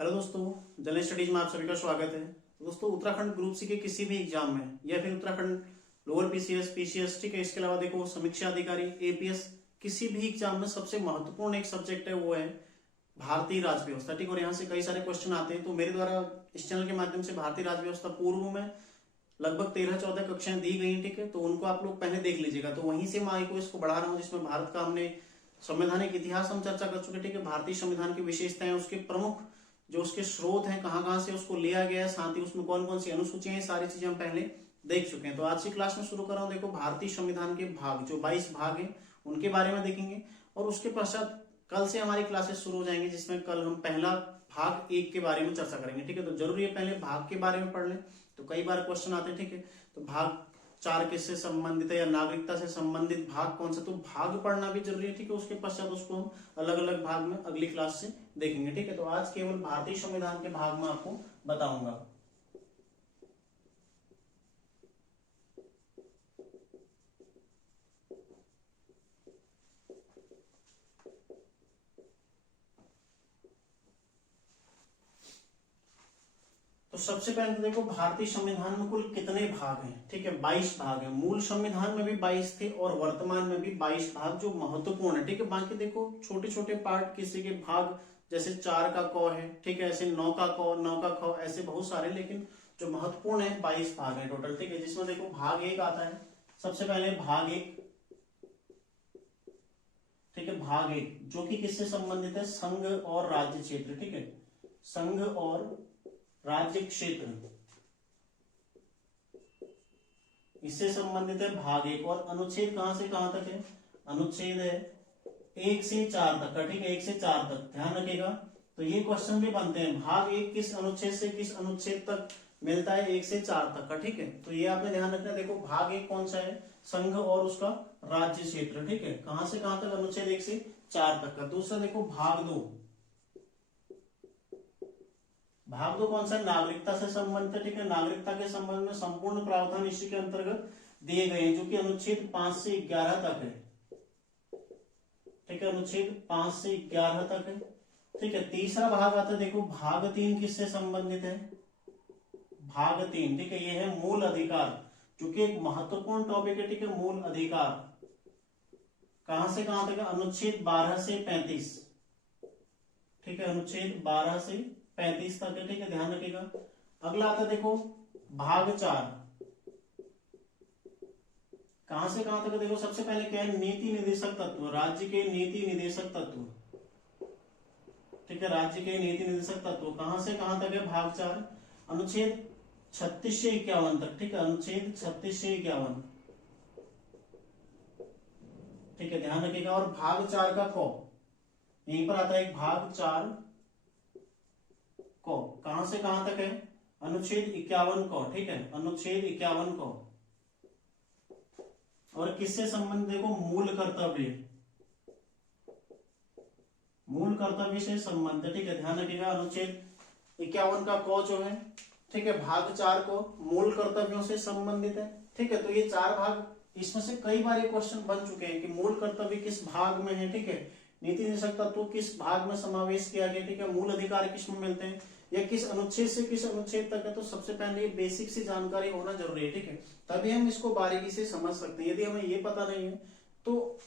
Hello दोस्तों, general studies में आप सभी का स्वागत है। दोस्तों, उत्तराखंड ग्रुप सी के किसी भी एग्जाम में या फिर उत्तराखंड लोअर पीसीएस, पीसीएस, ठीक है, इसके अलावा देखो समीक्षा अधिकारी, एपीएस, किसी भी एग्जाम में सबसे महत्वपूर्ण एक सब्जेक्ट है वो है भारतीय राज्य व्यवस्था। ठीक, और यहाँ से कई सारे क्वेश्चन आते हैं। तो मेरे द्वारा इस चैनल के माध्यम से भारतीय राज्य व्यवस्था पूर्व में लगभग 13-14 कक्षाएं दी गई, ठीक है, तो उनको आप लोग पहले देख लीजिएगा। तो वहीं से मैं को इसको बढ़ा रहा हूँ, जिसमें भारत का हमने संवैधानिक इतिहास हम चर्चा कर चुके, ठीक है, भारतीय संविधान की विशेषताएं, उसके प्रमुख जो उसके स्रोत हैं, कहाँ कहाँ से उसको लिया गया है, साथ ही उसमें कौन कौन सी अनुसूचियां हैं, सारी चीजें हम पहले देख चुके हैं। तो आज की क्लास में शुरू कर रहा हूँ। देखो, भारतीय संविधान के भाग जो 22 भाग हैं उनके बारे में देखेंगे, और उसके पश्चात कल से हमारी क्लासेस शुरू हो जाएंगी, जिसमें कल हम पहला भाग 1 के बारे में चर्चा करेंगे। ठीक है, तो जरूरी है पहले भाग के बारे में पढ़ लें, तो कई बार क्वेश्चन आते हैं। ठीक है, तो भाग 4 किससे संबंधित है या नागरिकता से संबंधित भाग कौन सा, तो भाग पढ़ना भी जरूरी है। ठीक है, उसके पश्चात उसको हम अलग अलग भाग में अगली क्लास से देखेंगे। ठीक है, तो आज केवल भारतीय संविधान के भाग में आपको बताऊंगा। तो सबसे पहले तो देखो, भारतीय संविधान में कुल कितने भाग हैं। ठीक है, 22 भाग हैं। मूल संविधान में भी 22 थे और वर्तमान में भी 22 भाग जो महत्वपूर्ण है। ठीक है, बाकी देखो छोटे छोटे पार्ट किसी के भाग, जैसे 4 का क है, ठीक है, ऐसे 9 का क, 9 का ख, ऐसे बहुत सारे, लेकिन जो महत्वपूर्ण है 22 भाग है टोटल। ठीक है, जिसमें देखो भाग 1 आता है। सबसे पहले भाग 1, ठीक है, भाग 1 जो कि किससे संबंधित है, संघ और राज्य क्षेत्र। ठीक है, संघ और राज्य क्षेत्र, इससे संबंधित है भाग 1। और अनुच्छेद कहां से कहां तक है, अनुच्छेद है 1 से 4 तक का। ठीक है, 1 से 4 तक ध्यान रखिएगा। तो ये क्वेश्चन भी बनते हैं, भाग 1 किस अनुच्छेद से किस अनुच्छेद तक मिलता है, 1 से 4 तक का। ठीक है, तो ये आपने ध्यान रखना है। देखो भाग 1 कौन सा है, संघ और उसका राज्य क्षेत्र। ठीक है, कहां से कहां तक, अनुच्छेद 1 से 4 तक का। दूसरा देखो भाग 2, भाग 2 कौन सा है, नागरिकता से संबंधित है। ठीक है, नागरिकता के संबंध में संपूर्ण प्रावधान इसी के अंतर्गत दिए गए हैं, जो कि अनुच्छेद 5 से 11 तक है। ठीक है, अनुच्छेद 5 से 11 तक है। ठीक है, तीसरा भाग आता है, देखो भाग 3 किससे संबंधित है, भाग 3, ठीक है, ये है मूल अधिकार, जो कि एक महत्वपूर्ण टॉपिक है। ठीक है, मूल अधिकार कहां से कहां तक है, अनुच्छेद 12 से 35। ठीक है, अनुच्छेद 12 से 35 तक है। ठीक है, ध्यान रखिएगा। अगला आता है देखो भाग 4, कहां से कहां तक है, देखो सबसे पहले क्या है, नीति निदेशक तत्व, राज्य के नीति निदेशक तत्व। ठीक है, राज्य के नीति निदेशक तत्व कहां से कहां तक है, भाग 4, अनुच्छेद 36 से 51 तक। ठीक है, अनुच्छेद 36 से 51। ठीक है, ध्यान रखिएगा। और भाग 4 का क, यहीं पर आता है भाग 4 को, कहां से कहां तक है, अनुच्छेद 51 को। ठीक है, अनुच्छेद 51 को। और किससे संबंध, देखो मूल कर्तव्य, मूल कर्तव्य से संबंध है। ठीक है, ध्यान रखिएगा। अनुच्छेद 51 का को जो है, ठीक है, भाग 4 को मूल कर्तव्यों से संबंधित है। ठीक है, तो ये 4 भाग, इसमें से कई बार ये क्वेश्चन बन चुके हैं कि मूल कर्तव्य किस भाग में है। ठीक है, नीति निदेशक तत्व किस भाग में समावेश किया गया। ठीक है, मूल अधिकार किस में मिलते हैं, या किस अनुच्छेद से किस अनुच्छेद तक है। तो सबसे पहले ये बेसिक सी जानकारी होना जरूरी है। ठीक है, तभी हम इसको बारीकी से समझ सकते हैं। यदि हमें ये पता नहीं है तो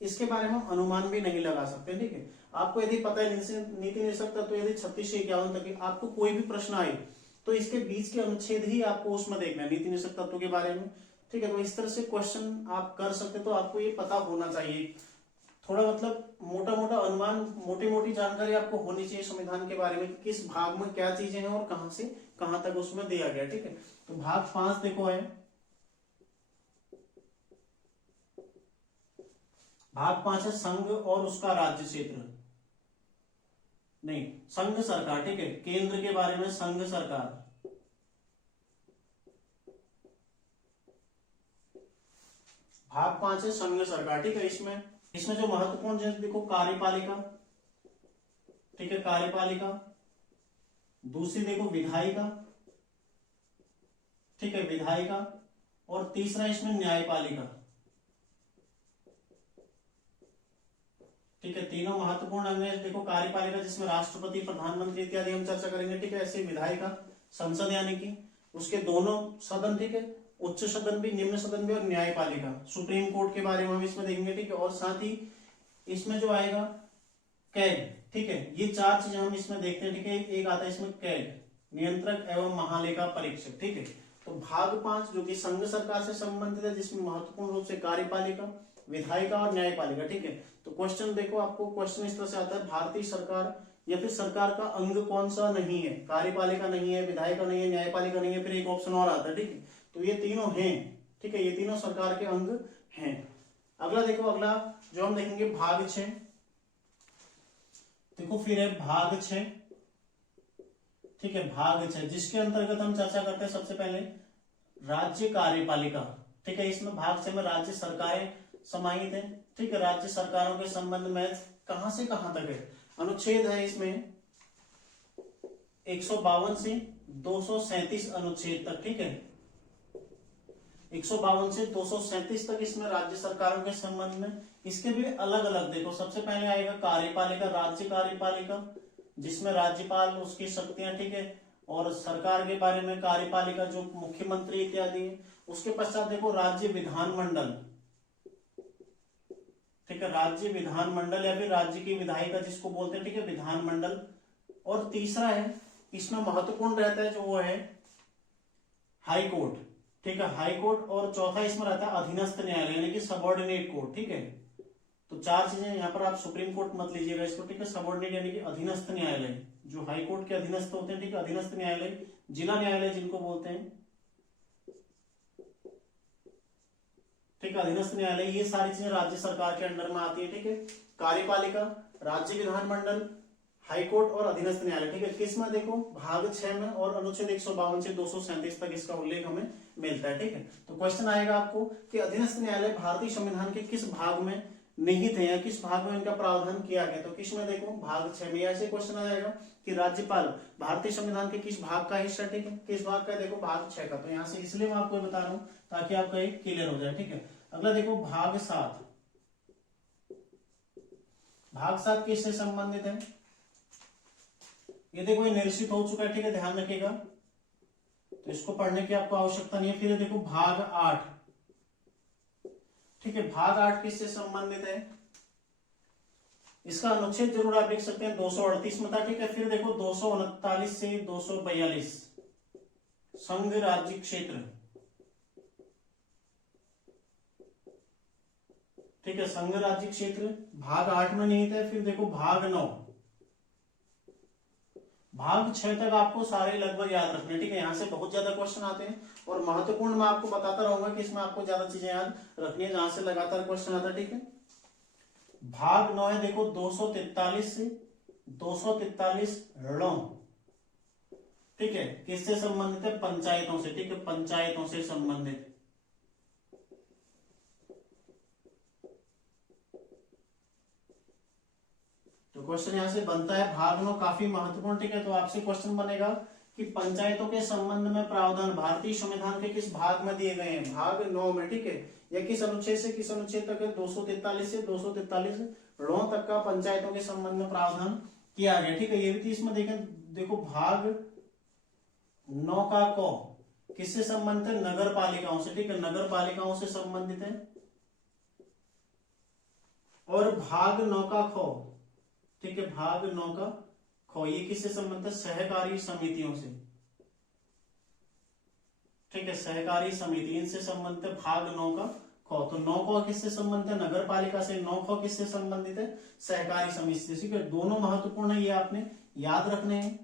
इसके बारे में हम अनुमान भी नहीं लगा सकते। ठीक है, आपको यदि पता है नीति निदेशक तत्व यदि 36 से 51 तक है, आपको कोई भी प्रश्न आए तो इसके बीच के अनुच्छेद ही आपको उसमें देखना है, नीति निदेशक तत्व के बारे में। ठीक है, तो इस तरह से क्वेश्चन आप कर सकते, तो आपको ये पता होना चाहिए। थोड़ा मतलब मोटा मोटा अनुमान, मोटी मोटी जानकारी आपको होनी चाहिए संविधान के बारे में, कि किस भाग में क्या चीजें हैं और कहां से कहां तक उसमें दिया गया। ठीक है, तो भाग 5 देखो है, भाग 5 है संघ और उसका राज्य क्षेत्र, नहीं संघ सरकार। ठीक है, केंद्र के बारे में संघ सरकार। भाग 5 है संघ सरकार। ठीक है, इसमें इसमें जो महत्वपूर्ण चीज देखो, कार्यपालिका। ठीक है, कार्यपालिका। दूसरी देखो विधायिका। ठीक है, विधायिका। और तीसरा इसमें न्यायपालिका। ठीक है, तीनों महत्वपूर्ण अंग है। देखो कार्यपालिका जिसमें राष्ट्रपति, प्रधानमंत्री इत्यादि हम चर्चा करेंगे। ठीक है, ऐसे विधायिका, संसद यानी कि उसके दोनों सदन, ठीक है, उच्च सदन भी, निम्न सदन भी, और न्यायपालिका, सुप्रीम कोर्ट के बारे में हम इसमें देखेंगे। ठीक है, और साथ ही इसमें जो आएगा कैग, ठीक है, ये चार चीजें हम इसमें देखते हैं। ठीक है, एक आता है इसमें कैग, नियंत्रक एवं महालेखा परीक्षक। ठीक है, तो भाग 5 जो कि संघ सरकार से संबंधित है, जिसमें महत्वपूर्ण रूप से कार्यपालिका, विधायिका और न्यायपालिका। ठीक है, तो क्वेश्चन देखो, आपको क्वेश्चन इस तरह से आता है, भारतीय सरकार या फिर सरकार का अंग कौन सा नहीं है? कार्यपालिका नहीं है, विधायिका नहीं है, न्यायपालिका नहीं है, फिर एक ऑप्शन और आता है। ठीक है, तो ये तीनों हैं। ठीक है, ये तीनों सरकार के अंग हैं। अगला देखो, अगला जो हम देखेंगे भाग 6। देखो फिर है भाग 6। ठीक है, भाग 6 जिसके अंतर्गत हम चर्चा करते हैं सबसे पहले राज्य कार्यपालिका। ठीक है, इसमें भाग 6 में राज्य सरकारें समाहित है। ठीक है, राज्य सरकारों के संबंध में कहां से कहां तक है? अनुच्छेद है इसमें 152 से 237 अनुच्छेद तक। ठीक है, 152 से 237 तक इसमें राज्य सरकारों के संबंध में। इसके भी अलग अलग देखो, सबसे पहले आएगा कार्यपालिका, राज्य कार्यपालिका, जिसमें राज्यपाल, उसकी शक्तियां, ठीक है, और सरकार के बारे में कार्यपालिका जो मुख्यमंत्री इत्यादि है। उसके पश्चात देखो राज्य विधानमंडल। ठीक है, राज्य विधानमंडल या फिर राज्य की विधायिका जिसको बोलते हैं। ठीक है, विधानमंडल। और तीसरा है इसमें महत्वपूर्ण रहता है जो वो है हाई कोर्ट। ठीक है, हाई कोर्ट। और चौथा इसमें रहता है अधीनस्थ न्यायालय यानी कि सबऑर्डिनेट कोर्ट। ठीक है, तो चार चीजें यहाँ पर, आप सुप्रीम कोर्ट मत लीजिएगा इसको। ठीक है, सबऑर्डिनेट यानी कि अधीनस्थ न्यायालय, जो हाई कोर्ट के अधीनस्थ होते हैं। ठीक है, अधीनस्थ न्यायालय, जिला न्यायालय जिनको बोलते हैं। ठीक है, अधीनस्थ न्यायालय, ये सारी चीजें राज्य सरकार के अंडर में आती है। ठीक है, कार्यपालिका, राज्य विधानमंडल, हाईकोर्ट और अधीनस्थ न्यायालय। ठीक है, किस में देखो भाग 6 में, और अनुच्छेद 152 से 237 तक इसका उल्लेख हमें मिलता है। ठीक है, तो क्वेश्चन आएगा आपको कि अधीनस्थ न्यायालय भारतीय संविधान के किस भाग में निहित है या किस भाग में इनका प्रावधान किया गया? तो किस में देखो भाग 6 में। ऐसे क्वेश्चन आ जाएगा कि राज्यपाल भारतीय संविधान के किस भाग का हिस्सा? ठीक है, किस भाग का? देखो भाग 6 का। तो यहाँ से इसलिए मैं आपको बता रहा हूं ताकि आपका एक क्लियर हो जाए। ठीक है, अगला देखो भाग 7। भाग 7 किससे संबंधित है? ये देखो ये निरसित हो चुका है। ठीक है, ध्यान रखिएगा, तो इसको पढ़ने की आपको आवश्यकता नहीं है। फिर देखो भाग 8। ठीक है, भाग 8 किससे संबंधित है? इसका अनुच्छेद जरूर आप लिख सकते हैं, 238 में था। ठीक है, फिर देखो 239 से 242 संघ राज्य क्षेत्र। ठीक है, संघ राज्य क्षेत्र भाग 8 में निहित है। फिर देखो भाग 9। भाग 6 तक आपको सारे लगभग याद रखने। ठीक है, यहां से बहुत ज्यादा क्वेश्चन आते हैं और महत्वपूर्ण मैं आपको बताता रहूंगा कि इसमें आपको ज्यादा चीजें याद रखनी है जहां से लगातार क्वेश्चन आता है। ठीक है, भाग 9 है देखो 243 से 243 ऋणों। ठीक है, किससे संबंधित है? पंचायतों से। ठीक है, पंचायतों से संबंधित। तो क्वेश्चन यहां से बनता है भाग 9 काफी महत्वपूर्ण। ठीक है, तो आपसे क्वेश्चन बनेगा कि पंचायतों के संबंध में प्रावधान भारतीय संविधान के किस भाग में दिए गए हैं? भाग 9 में। ठीक है, या किस अनुच्छेद से किस अनुच्छेद तक है? 243 से 243 ऋणों तक का पंचायतों के संबंध में प्रावधान किया गया। ठीक है, ये भी इसमें देखें, देखो भाग 9 का क किससे संबंधित है? नगर पालिकाओं से। ठीक है, नगर पालिकाओं से संबंधित है। और भाग 9 का ख, ठीक है, भाग 9 का ख ये किससे संबंधित है? सहकारी समितियों से। ठीक है, सहकारी समिति, इनसे संबंधित है भाग 9 का ख। तो 9 ख किससे संबंधित है? नगर पालिका से। 9 ख किससे संबंधित है? सहकारी समिति से। ठीक है, दोनों महत्वपूर्ण है, ये आपने याद रखने हैं।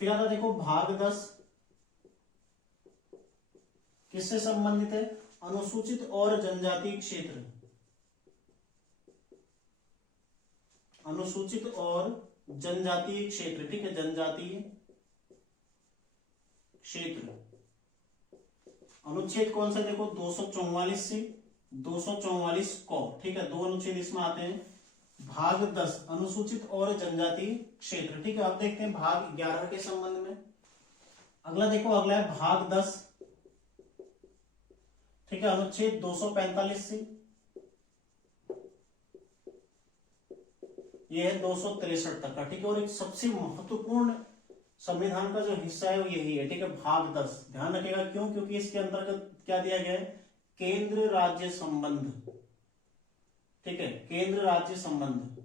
फिर आता देखो भाग 10 किससे संबंधित है? अनुसूचित और जनजातीय क्षेत्र। अनुसूचित और जनजातीय क्षेत्र। ठीक है, जनजातीय क्षेत्र। अनुच्छेद कौन सा? देखो 244 से 244 को। ठीक है, दो अनुच्छेद इसमें आते हैं। भाग 10 अनुसूचित और जनजातीय क्षेत्र। ठीक है, अब देखते हैं भाग 11 के संबंध में। अगला देखो, अगला है भाग 10। ठीक है, अनुच्छेद 245 से ये है 263 तक का, ठीक है। और एक सबसे महत्वपूर्ण संविधान का जो हिस्सा है वो यही है, ठीक है, भाग 10। ध्यान रखिएगा, क्यों? क्योंकि इसके अंतर्गत क्या दिया गया है? केंद्र राज्य संबंध, ठीक है, केंद्र राज्य संबंध।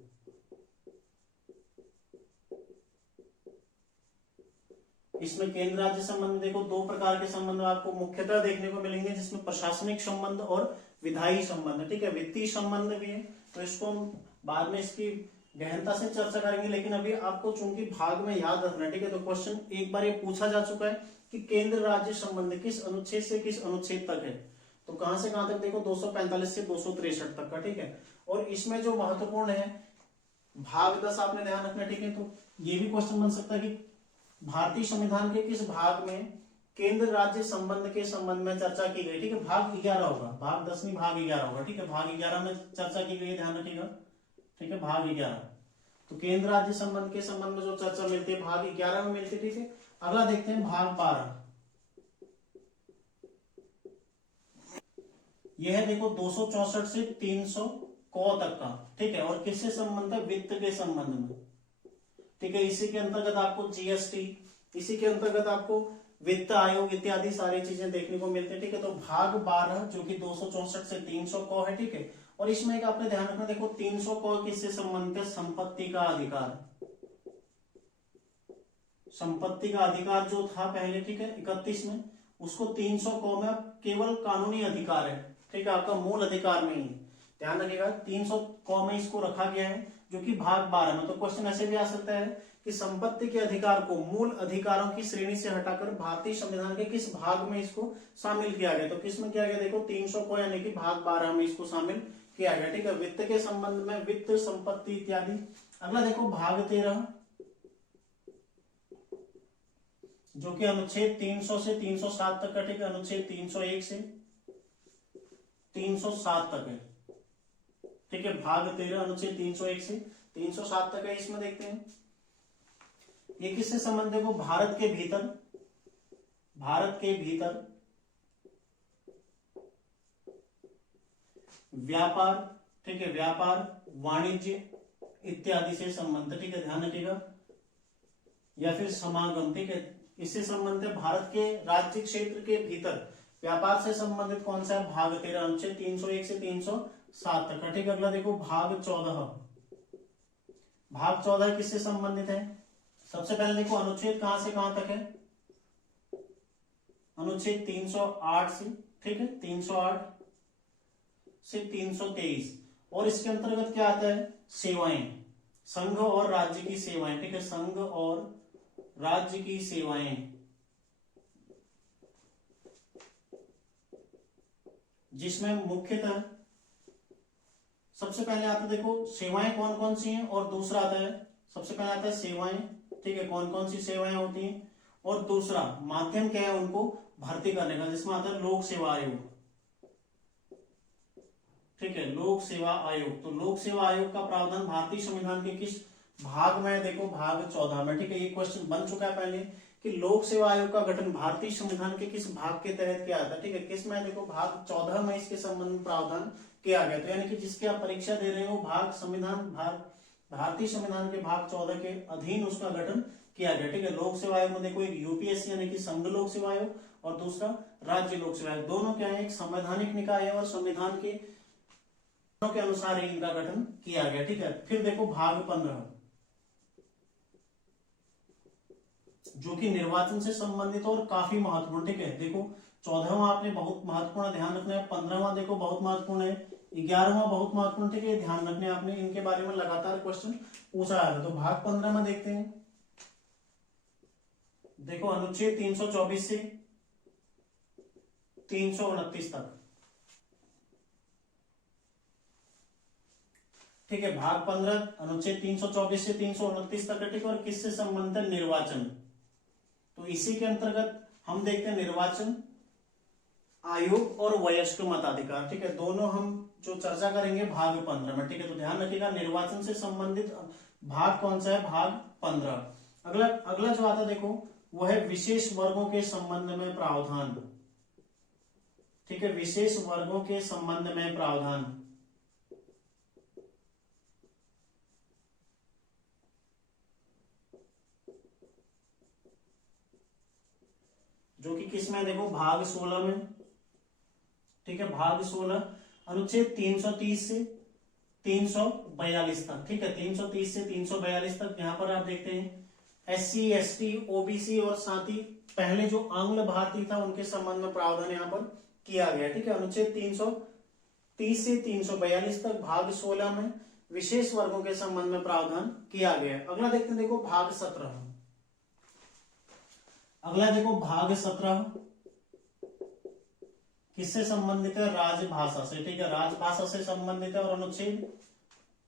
इसमें केंद्र राज्य संबंध देखो, दो प्रकार के संबंध आपको मुख्यतः देखने को मिलेंगे, जिसमें प्रशासनिक संबंध और विधायी संबंध, ठीक है, वित्तीय संबंध भी है। तो इसको हम बाद में इसकी गहनता से चर्चा करेंगे, लेकिन अभी आपको चूंकि भाग में याद रखना, ठीक है। तो क्वेश्चन एक बार ये पूछा जा चुका है कि केंद्र राज्य संबंध किस अनुच्छेद से किस अनुच्छेद तक है, तो कहां से कहां तक? देखो 245 से 263 तक का, ठीक है। और इसमें जो महत्वपूर्ण है भाग 10 आपने ध्यान रखना, ठीक है। तो ये भी क्वेश्चन बन सकता है कि भारतीय संविधान के किस भाग में केंद्र राज्य संबंध के संबंध में चर्चा की गई, ठीक है। भाग 11 होगा, भाग 10 नहीं, भाग 11 होगा, ठीक है। भाग 11 में चर्चा की गई है, ध्यान रखिएगा, ठीक है, भाग 11। तो केंद्र राज्य संबंध के संबंध में जो चर्चा मिलती है भाग 11 में मिलती है, ठीक है। अगला देखते हैं भाग 12। यह है देखो 264 से 300 क तक का, ठीक है। और किससे संबंध है? वित्त के संबंध में, ठीक है। इसी के अंतर्गत आपको जीएसटी, इसी के अंतर्गत आपको वित्त आयोग इत्यादि सारी चीजें देखने को मिलती है, ठीक है। तो भाग 12 जो कि 264 से 300 क है, ठीक है। और इसमें एक आपने ध्यान रखना, देखो 300 क किससे संबंधित है? संपत्ति का अधिकार। संपत्ति का अधिकार जो था पहले, ठीक है, 31 में, उसको 300 क में केवल कानूनी अधिकार है, ठीक है, आपका मूल अधिकार नहीं है। ध्यान रखिएगा 300 क में इसको रखा गया है, जो कि भाग 12 में। तो क्वेश्चन ऐसे भी आ सकता है कि संपत्ति के अधिकार को मूल अधिकारों की श्रेणी से हटाकर भारतीय संविधान के किस भाग में इसको शामिल किया गया? तो किस में किया गया? देखो 300 को, यानी कि भाग 12 में इसको शामिल किया गया, ठीक है। वित्त के संबंध में, वित्त, संपत्ति इत्यादि। अगला देखो भाग 13, जो कि अनुच्छेद 300 से 307 तक का, ठीक है। अनुच्छेद 301 से 307 तक है, ठीक है। भाग 13 अनुच्छेद 301 से 307 तक है। इसमें देखते हैं ये किससे संबंध है? वो भारत के भीतर, भारत के भीतर व्यापार, ठीक है, व्यापार, वाणिज्य इत्यादि से संबंध, ठीक है, ध्यान रखिएगा, या फिर समागम, ठीक है, इससे संबंधित है। भारत के राज्य क्षेत्र के भीतर व्यापार से संबंधित कौन सा है? भाग 13 अनुच्छेद 301 से 307 तक का, ठीक है। अगला देखो भाग 14, भाग 14 किससे संबंधित है? सबसे पहले देखो अनुच्छेद कहां से कहां तक है? अनुच्छेद 308 से, ठीक है, 308 से 323। और इसके अंतर्गत क्या आता है? सेवाएं, संघ और राज्य की सेवाएं, ठीक है, संघ और राज्य की सेवाएं, जिसमें मुख्यतः सबसे पहले आता है, देखो सेवाएं कौन कौन सी हैं, और दूसरा आता है, सबसे पहले आता है सेवाएं, ठीक है, कौन कौन सी सेवाएं होती हैं, और दूसरा माध्यम क्या है उनको भर्ती करने का, जिसमें आता है लोक सेवा आयोग, ठीक है, लोक सेवा आयोग। तो लोक सेवा आयोग का प्रावधान भारतीय संविधान के किस भाग में है? देखो भाग 14 में, ठीक है। ये क्वेश्चन बन चुका है पहले कि लोक सेवा आयोग का गठन भारतीय संविधान के किस भाग के तहत किया जाता है, ठीक है, किस में? देखो भाग 14 में इसके संबंध में प्रावधान किया गया। तो यानी कि जिसकी आप परीक्षा दे रहे हो भाग संविधान, भारतीय संविधान के भाग 14 के अधीन उसका गठन किया गया, ठीक है। लोक सेवा आयोग में देखो एक यूपीएससी यानी कि संघ लोक सेवा आयोग, और दूसरा राज्य लोक सेवा आयोग। दोनों क्या है? एक संवैधानिक निकाय है और संविधान के अनुसार ही इनका गठन किया गया, ठीक है। फिर देखो भाग 15, जो कि निर्वाचन से संबंधित और काफी महत्वपूर्ण, ठीक है। देखो 14वां आपने बहुत महत्वपूर्ण ध्यान रखना है, 15वां देखो बहुत महत्वपूर्ण है, 11वां बहुत महत्वपूर्ण, ठीक है, ध्यान रखने आपने, इनके बारे में लगातार क्वेश्चन पूछा है। तो भाग 15 में देखते हैं, देखो अनुच्छेद 324 से 329 तक, ठीक है। भाग 15 अनुच्छेद 324 से 329 तक, ठीक है। और किससे संबंधित है? निर्वाचन। तो इसी के अंतर्गत हम देखते हैं निर्वाचन आयोग और वयस्क मताधिकार, ठीक है, दोनों हम जो चर्चा करेंगे भाग 15 में, ठीक है। तो ध्यान रखिएगा निर्वाचन से संबंधित भाग कौन सा है? भाग 15। अगला अगला जो आता देखो वो है विशेष वर्गों के संबंध में प्रावधान, ठीक है, विशेष वर्गों के संबंध में प्रावधान। जो कि किसमें देखो भाग 16 में, ठीक है, भाग 16 अनुच्छेद 330 से 342 तक, ठीक है, 330 से 342 तक। यहाँ पर आप देखते हैं SC ST OBC और साथ ही पहले जो आंग्ल भारतीय था उनके संबंध में प्रावधान यहाँ पर किया गया, ठीक है। अनुच्छेद 330 से 342 तक भाग 16 में विशेष वर्गों के संबंध में प्रावधान किया गया। अगला देखते हैं देखो भाग 17। अगला देखो भाग 17 किससे संबंधित है? राजभाषा से, ठीक है, राजभाषा से संबंधित है। और अनुच्छेद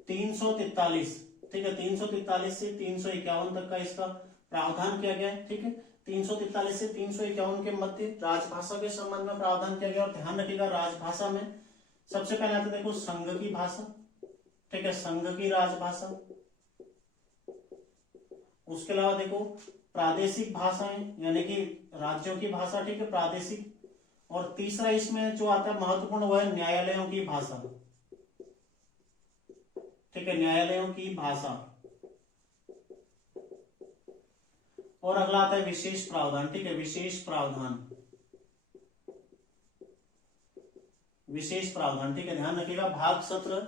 343, ठीक है, 343 से 351 तक का इसका प्रावधान किया गया है, ठीक है। 343 से 351 के मध्य राजभाषा के संबंध में प्रावधान किया गया। और ध्यान रखिएगा राजभाषा में सबसे पहले आते देखो संघ की भाषा, ठीक है, संघ की राजभाषा। उसके अलावा देखो प्रादेशिक भाषाएं यानी कि राज्यों की भाषा, ठीक है, प्रादेशिक। और तीसरा इसमें जो आता है महत्वपूर्ण वह है न्यायालयों की भाषा, ठीक है, न्यायालयों की भाषा। और अगला आता है विशेष प्रावधान, ठीक है, विशेष प्रावधान, विशेष प्रावधान, ठीक है। ध्यान रखिएगा भाग 17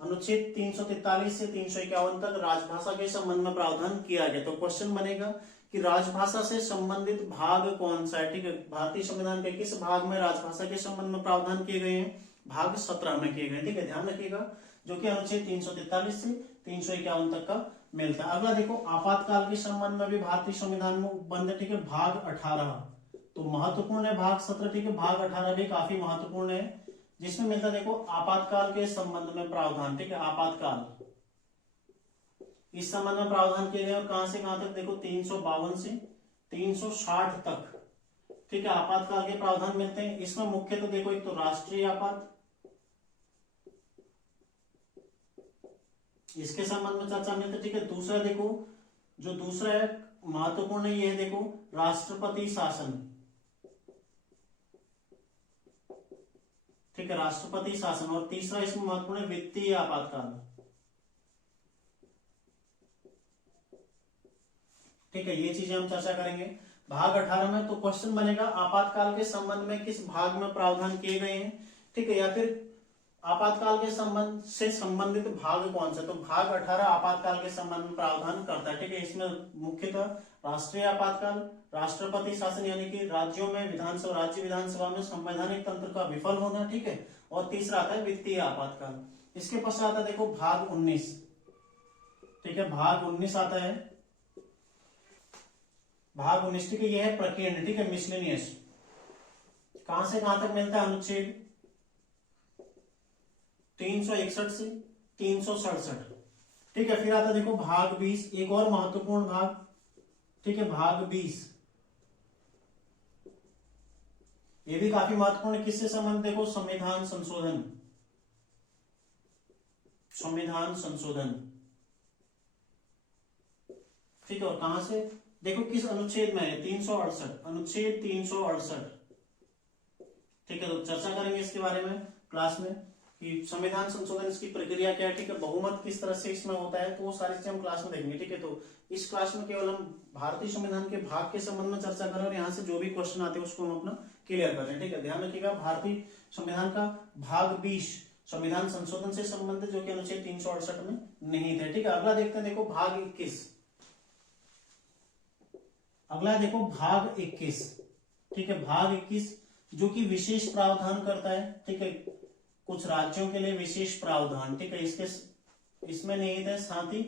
अनुच्छेद 343 से 351 तक राजभाषा के संबंध में प्रावधान किया गया। तो क्वेश्चन बनेगा कि राजभाषा से संबंधित भाग कौन सा है, ठीक है। भारतीय संविधान के किस भाग में राजभाषा के संबंध में प्रावधान किए गए हैं? भाग 17 में किए गए, ठीक है, ध्यान रखिएगा, जो कि अनुच्छेद 343 से 351 तक का मिलता है। अगला देखो आपातकाल के संबंध में भी भारतीय संविधान में उपबंध है, ठीक है, भाग 18। तो महत्वपूर्ण है भाग 17, ठीक है, भाग 18 भी काफी महत्वपूर्ण है, जिसमें मिलता है देखो आपातकाल के संबंध में प्रावधान, ठीक है, आपातकाल इस संबंध में प्रावधान किए गए। और कहां से कहां तक देखो 352 से 360 तक, ठीक है, आपातकाल के प्रावधान मिलते हैं। इसमें मुख्य तो देखो एक तो राष्ट्रीय आपात, इसके संबंध में चर्चा मिलती है, ठीक है। दूसरा देखो जो दूसरा है महत्वपूर्ण है, ये है देखो राष्ट्रपति शासन, ठीक है, राष्ट्रपति शासन। और तीसरा इसमें महत्वपूर्ण है वित्तीय आपातकाल, ठीक है, ये चीजें हम चर्चा करेंगे भाग 18 में। तो क्वेश्चन बनेगा आपातकाल के संबंध में किस भाग में प्रावधान किए गए हैं, ठीक है, या फिर आपातकाल के संबंध से संबंधित भाग कौन सा? तो भाग 18 आपातकाल के संबंध में प्रावधान करता है, ठीक है। इसमें मुख्यतः राष्ट्रीय आपातकाल, राष्ट्रपति शासन यानी कि राज्यों में विधानसभा, राज्य विधानसभा में संवैधानिक तंत्र का विफल होना, ठीक है। और तीसरा आता है वित्तीय आपातकाल। इसके पश्चात आता है देखो भाग 19, ठीक है, भाग 19 आता है, भाग 19, ठीक है, यह है प्रकीर्ण, ठीक है, मिसलेनियस। कहां से कहां तक मिलता है? अनुच्छेद 361 से 367, ठीक है। फिर आता देखो भाग 20, एक और महत्वपूर्ण भाग, ठीक है, भाग 20, ये भी काफी महत्वपूर्ण है। किससे संबंध देखो संविधान संशोधन, संविधान संशोधन, ठीक है। और कहां से देखो किस अनुच्छेद में है? 368, अनुच्छेद 368, ठीक है। तो चर्चा करेंगे इसके बारे में क्लास में कि संविधान संशोधन इसकी प्रक्रिया क्या है, ठीक है, बहुमत किस तरह से इसमें होता है, तो वो सारी चीजें हम क्लास में देखेंगे, ठीक है। तो इस क्लास में केवल हम भारतीय संविधान के भाग के संबंध में चर्चा कर रहे हैं और यहाँ से जो भी क्वेश्चन आते हैं उसको हम अपना क्लियर कर रहे हैं, ठीक है। ध्यान रखिएगा भारतीय संविधान का भाग 20 संविधान संशोधन से संबंधित, जो कि अनुच्छेद 368 में नहीं थे, ठीक है। अगला देखते हैं देखो भाग 21, अगला देखो भाग 21, ठीक है, भाग 21 जो कि विशेष प्रावधान करता है, ठीक है, कुछ राज्यों के लिए विशेष प्रावधान, ठीक है, इसमें निहित है। साथ ही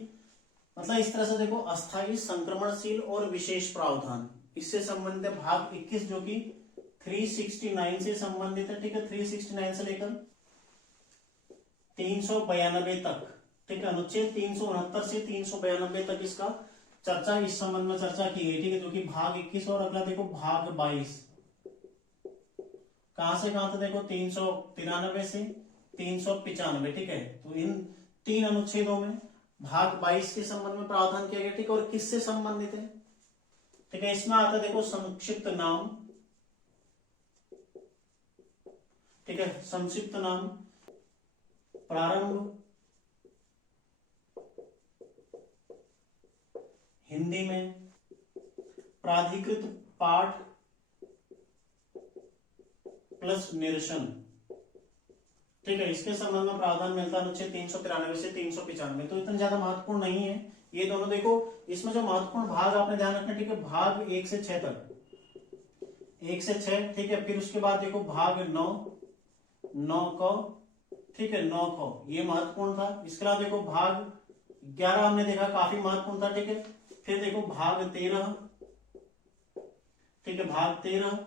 मतलब इस तरह से देखो अस्थायी, संक्रमणशील और विशेष प्रावधान, इससे संबंधित है भाग 21, जो कि 369 से संबंधित है, ठीक है, 369 से लेकर 392 तक, ठीक है, अनुच्छेद 369 से 392 तक इसका चर्चा, इस संबंध में चर्चा की गई, ठीक है, जो कि भाग 21। और अगला देखो भाग 22, कहां से कहां तक देखो 393 से 395, ठीक है। तो इन 3 अनुच्छेदों में भाग 22 के संबंध में प्रावधान किया गया, ठीक है। और किससे संबंधित है, ठीक है, इसमें आता देखो संक्षिप्त नाम, ठीक है, संक्षिप्त नाम, प्रारंभ हिंदी में, प्राधिकृत पाठ प्लस निरसन, ठीक है, इसके संबंध में प्रावधान मिलता है अनुच्छेद 393 से 395। तो इतना ज्यादा महत्वपूर्ण नहीं है ये दोनों। देखो इसमें जो महत्वपूर्ण भाग आपने ध्यान रखना, ठीक है, भाग 1 से 6 तक, 1 से 6, ठीक है। फिर उसके बाद देखो भाग 9, 9 को, ठीक है, 9 को, ये महत्वपूर्ण था। इसके अलावा देखो भाग 11 हमने देखा, काफी महत्वपूर्ण था, ठीक है। फिर देखो भाग 13, ठीक है, भाग 13,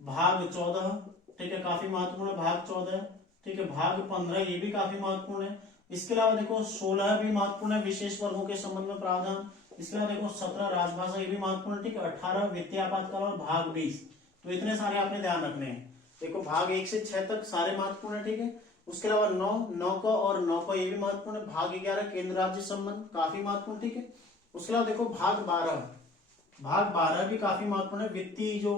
भाग 14, ठीक है, काफी महत्वपूर्ण है, भाग 14, ठीक है, भाग 15, ये भी काफी महत्वपूर्ण है। इसके अलावा देखो 16 भी महत्वपूर्ण है, विशेष वर्गों के संबंध में प्रावधान। इसके अलावा देखो 17 राजभाषा, ये भी महत्वपूर्ण है, ठीक है। 18 वित्तीय आपातकाल और भाग 20। तो इतने सारे आपने ध्यान रखने हैं। देखो भाग 1 से 6 तक सारे महत्वपूर्ण है, ठीक है। उसके अलावा 9 का और 9 का ये भी महत्वपूर्ण है। भाग 11 केंद्र राज्य संबंध, काफी महत्वपूर्ण, ठीक है। उसके अलावा देखो भाग 12, भाग 12 भी काफी महत्वपूर्ण है, वित्तीय जो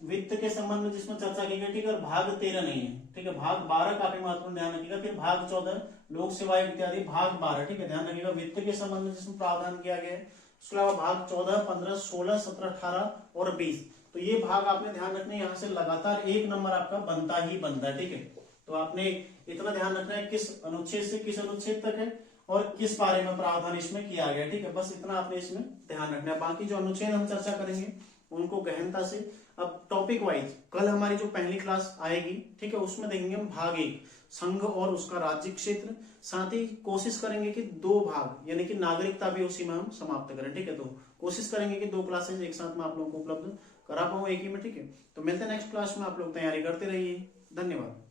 वित्त के संबंध में जिसमें चर्चा की गई, ठीक है। और भाग 13 नहीं है, ठीक है। भाग 12 काफी महत्वपूर्ण, ध्यान रखिएगा। फिर भाग 14 लोक सेवा इत्यादि, भाग 12, ठीक है, ध्यान रखिएगा, वित्त के संबंध में जिसमें प्रावधान किया गया है। उसके अलावा भाग 14, 15, 16, 17, 18 और 20। तो ये भाग आपने ध्यान रखने, यहाँ से लगातार 1 नंबर आपका बनता ही बनता है, ठीक है। तो आपने इतना ध्यान रखना है किस अनुच्छेद से किस अनुच्छेद तक है और किस बारे में प्रावधान इसमें किया गया, ठीक है। बस इतना आपने इसमें ध्यान रखना है। बाकी जो अनुच्छेद हम चर्चा करेंगे उनको गहनता से, अब टॉपिक वाइज कल हमारी जो पहली क्लास आएगी, ठीक है, उसमें देखेंगे हम भाग 1 संघ और उसका राज्य क्षेत्र। साथ ही कोशिश करेंगे कि 2 भाग यानी कि नागरिकता भी उसी में हम समाप्त करें, ठीक है। तो कोशिश करेंगे कि 2 क्लासेज एक साथ में आप लोगों को उपलब्ध करा पाऊं एक ही में, ठीक है। तो मिलते हैं नेक्स्ट क्लास में, आप लोग तैयारी करते रहिए। धन्यवाद।